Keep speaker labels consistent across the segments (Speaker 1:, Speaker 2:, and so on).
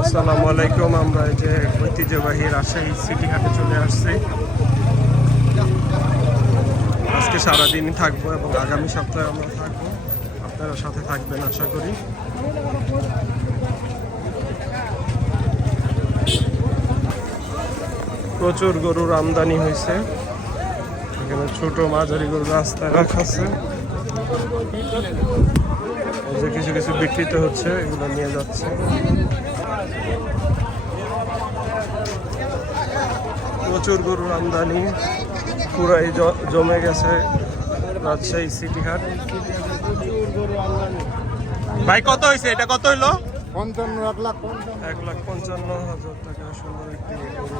Speaker 1: আসসালামু আলাইকুম, আমরা এই যে ঐতিহ্যবাহী রাজশাহী সিটি হাটে চলে আসছি। আজকে সারাদিনই থাকব এবং আগামী সপ্তাহে আমরা থাকব। আপনারা সাথে থাকবেন, আশা করি। প্রচুর গরুর আমদানি হয়েছে। এখানে ছোট মাঝারি গরু রাস্তায় রাখা আছে। যে কিছু কিছু বিক্রিত হচ্ছে, এগুলো নিয়ে যাচ্ছে। প্রচুর গরুর আমদানি পুরাই জমে গেছে রাজশাহী সিটি হাট। ভাই কত হয়েছে এটা কত হইল?
Speaker 2: পঞ্চান্ন এক লাখ পঞ্চান্ন।
Speaker 1: এক লাখ পঞ্চান্ন হাজার টাকা সুন্দর একটি গরু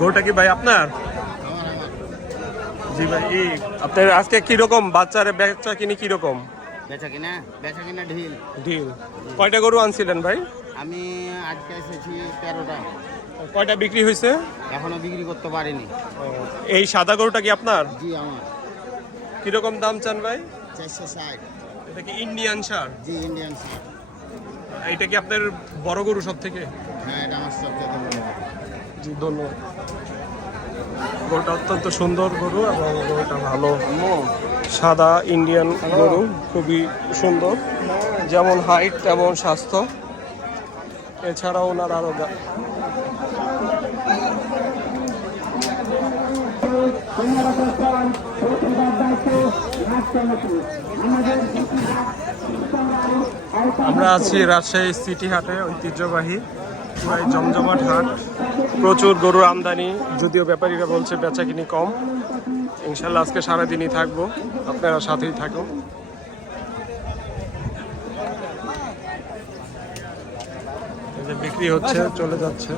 Speaker 1: গরুটা কি ভাই আপনার? জি ভাই এই আপনার আজকে কীরকম? বাচ্চারে বেচা কিনি কীরকম?
Speaker 2: বেচা কিনা? বেচা কিনা ঢিল।
Speaker 1: ডিল কয়টা গরু আনছিলেন ভাই?
Speaker 2: আমি আজকে এসেছি তেরোটা।
Speaker 1: কয়টা বিক্রি হয়েছে?
Speaker 2: এখনও বিক্রি করতে পারিনি।
Speaker 1: এই সাদা গরুটা কি আপনার?
Speaker 2: জি আমার।
Speaker 1: কীরকম দাম চান ভাই?
Speaker 2: চারশো ষাট।
Speaker 1: এটা কি ইন্ডিয়ান সার?
Speaker 2: জি ইন্ডিয়ান সার।
Speaker 1: এটা কি আপনার বড় গরু সব থেকে
Speaker 2: হ্যাঁ এটা আমার সবচেয়ে বড়
Speaker 1: জি ধন্যবাদ। গরুটা অত্যন্ত সুন্দর গরু এবং গরুটা ভালো। সাদা ইন্ডিয়ান গরু খুবই সুন্দর। যেমন হাইট তেমন স্বাস্থ্য। এছাড়াও ওনার আমরা আছি রাজশাহী সিটি হাটে, ঐতিহ্যবাহী, পুরাই জমজমাট হাট। প্রচুর গরুর আমদানি, যদিও ব্যাপারীরা বলছে বেচা কিনি কম। ইনশাল্লাহ আজকে সারাদিনই থাকব, আপনারা সাথেই থাকুন। বিক্রি হচ্ছে, চলে যাচ্ছে।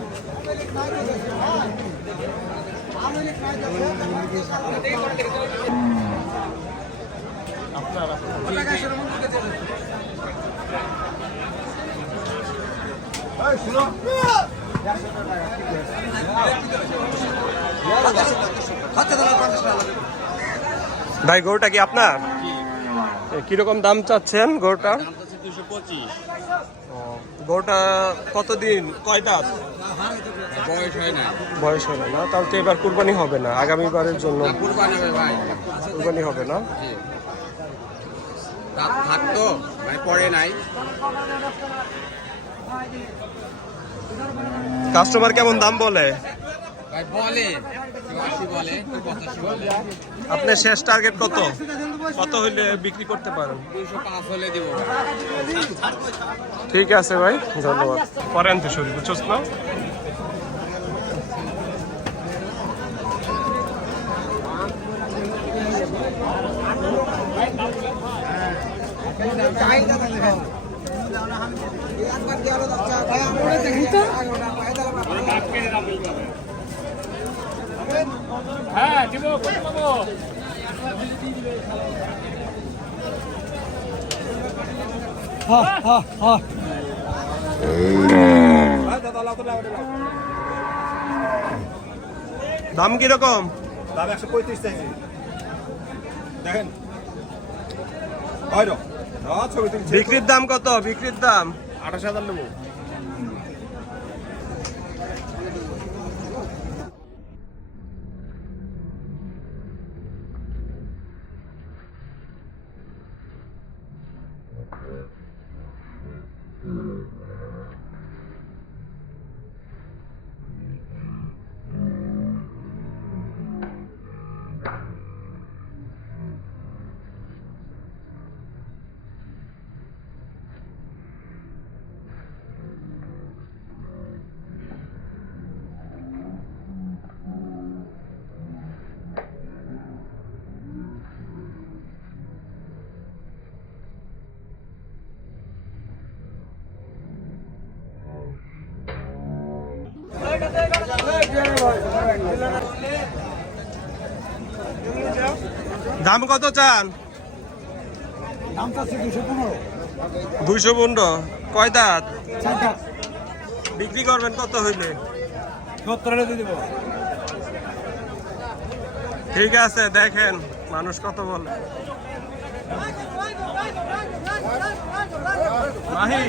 Speaker 1: ভাই গরুটা কি আপনার? কীরকম দাম চাচ্ছেন গরুটা
Speaker 2: দুশো পঁচিশ।
Speaker 1: গরুটা কতদিন কয় দাঁত
Speaker 2: বয়স হয় না।
Speaker 1: বয়স হবে না তাহলে তো এবার কুরবানি হবে না আগামীবারের জন্য।
Speaker 2: কুরবানি হবে ভাই।
Speaker 1: কুরবানি হবে না?
Speaker 2: থাকতো পরে নাই।
Speaker 1: কাস্টমার কেমন দাম বলে?
Speaker 2: ভাই বলে।
Speaker 1: আপনার শেষ টার্গেট কত? কত হইলে বিক্রি করতে পারেন
Speaker 2: দিব।
Speaker 1: ঠিক আছে ভাই ধন্যবাদ। করেন তো শুরু বুঝছস না? দাম কীরকম?
Speaker 3: দাম একশো পঁয়ত্রিশ চাইছি দেখেন।
Speaker 1: বিক্রির দাম কত? বিক্রির দাম?
Speaker 3: আঠাশ হাজার নেব।
Speaker 1: with দাম কত চান? দুইশো পনেরো। কয় দাঁত? বিক্রি করবেন কত হইলে?
Speaker 3: দেবো।
Speaker 1: ঠিক আছে দেখেন মানুষ কত বলে। মাহি।